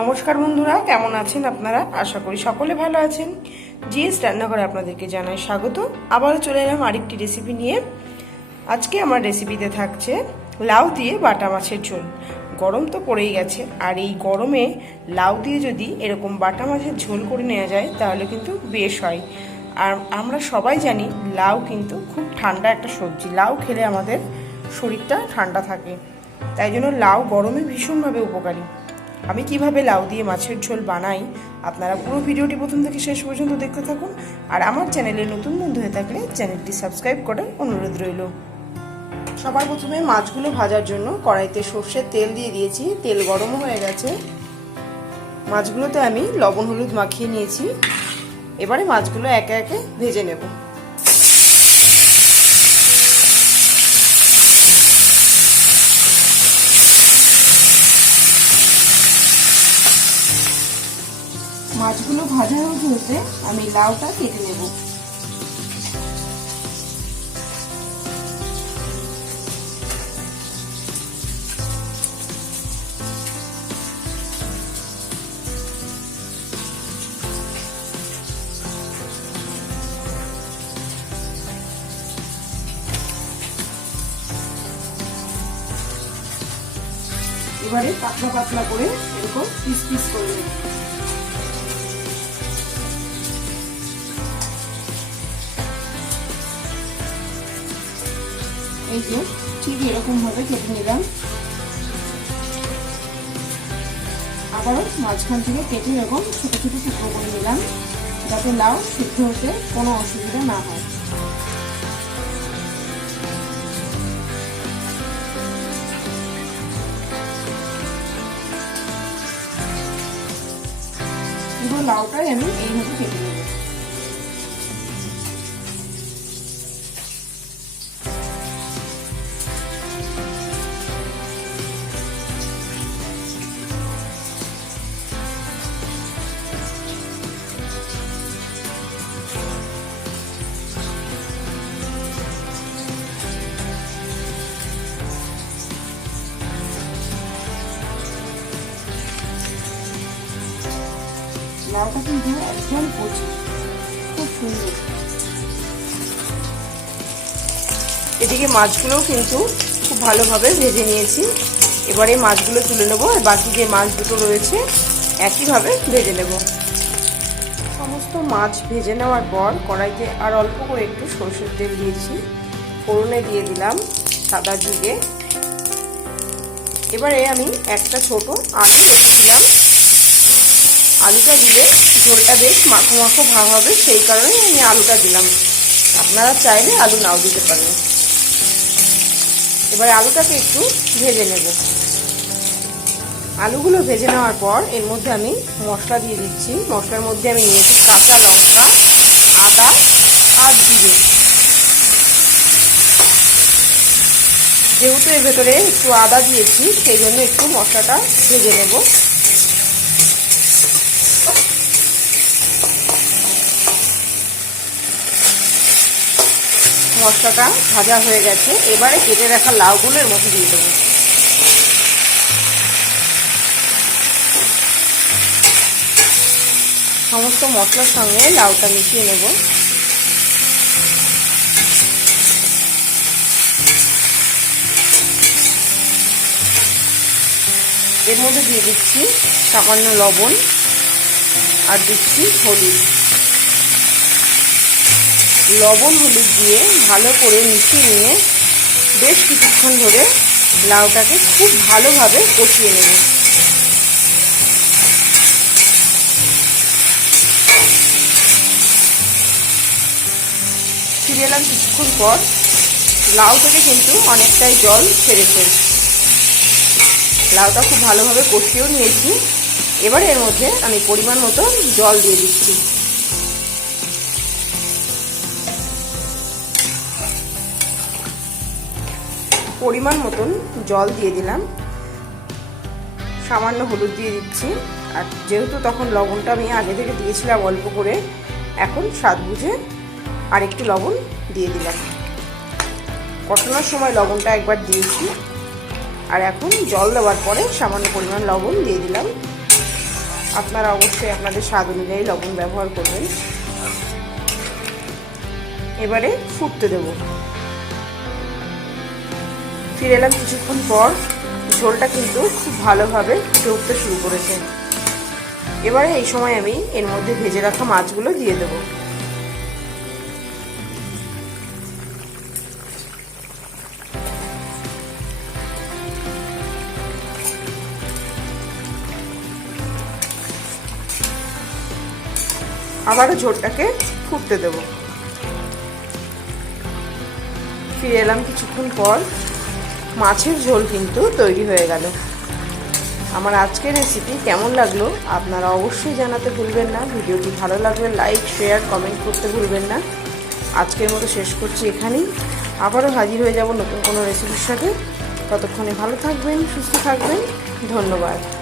নমস্কার বন্ধুরা, কেমন আছেন আপনারা? আশা করি সকলে ভালো আছেন। জিএস রান্নাঘরে আপনাদেরকে জানাই স্বাগত। আবারও চলে এলাম আরেকটি রেসিপি নিয়ে। আজকে আমার রেসিপিতে থাকছে লাউ দিয়ে বাটা মাছের ঝোল। গরম তো পড়েই গেছে, আর এই গরমে লাউ দিয়ে যদি এরকম বাটা মাছের ঝোল করে নেওয়া যায় তাহলে কিন্তু বেশ হয়। আর আমরা সবাই জানি লাউ কিন্তু খুব ঠান্ডা একটা সবজি। লাউ খেলে আমাদের শরীরটা ঠান্ডা থাকে, তাই জন্য লাউ গরমে ভীষণভাবে উপকারী। আমি কিভাবে লাউ দিয়ে মাছের ঝোল বানাই আপনারা পুরো ভিডিওটি প্রথম থেকে শেষ পর্যন্ত দেখতে থাকুন। আর আমার চ্যানেলে নতুন বন্ধু হয়ে থাকলে চ্যানেলটি সাবস্ক্রাইব করার অনুরোধ রইল। সবার প্রথমে মাছগুলো ভাজার জন্য কড়াইতে সর্ষের তেল দিয়ে দিয়েছি। তেল গরম হয়ে গেছে। মাছগুলোতে আমি লবণ হলুদ মাখিয়ে নিয়েছি। এবারে মাছগুলো একে একে ভেজে নেব। মাছগুলো ভাজা হতে হতে আমি লাউটা কেটে নেব। এবারে পাতলা পাতলা করে এরকম পিস পিস করে নেব। এই যে ঠিক এরকম ভাবে কেটে নিলাম। আবারও মাঝখান থেকে কেটে এরকম ছোট ছোট টুকরো করে নিলাম, যাতে লাউ সিদ্ধ হতে কোনো অসুবিধা না হয়। পুরো লাউটাই আমি এইভাবে কেটে নেব। লাউটা কিন্তু একদম কচি, খুব সুন্দর। এদিকে মাছগুলোও কিন্তু খুব ভালোভাবে ভেজে নিয়েছি। এবারে মাছগুলো তুলে নেবো, আর বাকি যে মাছ দুটো রয়েছে একইভাবে ভেজে নেব। সমস্ত মাছ ভেজে নেওয়ার পর কড়াইতে আর অল্প করে একটু সরষের তেল দিয়েছি। ফোড়নে দিয়ে দিলাম সাদা জিরে। এবারে আমি একটা ছোট আলু রেখেছিলাম। আলুটা দিলে ঝোলটা বেশ মাখো মাখো ভাব হবে, সেই কারণে আমি আলুটা দিলাম। আপনারা চাইলে আলু নাও দিতে পারেন। এবারে আলুটাকে একটু ভেজে নেব। আলুগুলো ভেজে নেওয়ার পর এর মধ্যে আমি মশলা দিয়ে দিচ্ছি। মশলার মধ্যে আমি নিয়েছি কাঁচা লঙ্কা, আদা আর জিরে। যেহেতু এর ভেতরে একটু আদা দিয়েছি, সেই জন্য একটু মশলাটা ভেজে নেব। মশলাটা ভাজা হয়ে গেছে। এবারে কেটে রাখা লাউগুলো এর মধ্যে দিয়ে দেবো। সমস্ত মশলার সঙ্গে লাউটা মিশিয়ে নেব। এর মধ্যে দিয়ে দিচ্ছি সামান্য লবণ আর দিচ্ছি হলুদ। লবণ হলুদ দিয়ে ভালো করে মিশিয়ে নিয়ে বেশ কিছুক্ষণ ধরে লাউটাকে খুব ভালোভাবে কষিয়ে নেব। ফিরে এলাম কিছুক্ষণ পর। লাউ থেকে কিন্তু অনেকটাই জল ছেড়েছে। লাউটা খুব ভালোভাবে কষিয়েও নিয়েছি। এবারে এর মধ্যে আমি পরিমাণ মতো জল দিয়ে দিচ্ছি। পরিমাণ মতন জল দিয়ে দিলাম। সামান্য হলুদ দিয়ে দিচ্ছি। আর যেহেতু তখন লবণটা আমি আগে থেকে দিয়েছিলাম অল্প করে, এখন স্বাদ বুঝে আর একটু লবণ দিয়ে দিলাম। কষানোর সময় লবণটা একবার দিয়েছি, আর এখন জল দেওয়ার পরে সামান্য পরিমাণ লবণ দিয়ে দিলাম। আপনারা অবশ্যই আপনাদের স্বাদ অনুযায়ী লবণ ব্যবহার করবেন। এবারে ফুটতে দেব। ফিরে এলাম কিছুক্ষণ পর। ঝোলটা কিন্তু খুব ভালোভাবে ফুটে উঠতে শুরু করেছে। এবারে এই সময় আমি এর মধ্যে ভেজে রাখা মাছগুলো দিয়ে দেব। আবারও ঝোলটাকে ফুটতে দেব। ফিরে এলাম কিছুক্ষণ পর। মাছের ঝোল কিন্তু তৈরি হয়ে গেল। আমার আজকের রেসিপি কেমন লাগলো আপনারা অবশ্যই জানাতে ভুলবেন না। ভিডিওটি ভালো লাগলে লাইক, শেয়ার, কমেন্ট করতে ভুলবেন না। আজকের মতো শেষ করছি এখানেই। আবারও হাজির হয়ে যাব নতুন কোনো রেসিপির সাথে। ততক্ষণে ভালো থাকবেন, সুস্থ থাকবেন। ধন্যবাদ।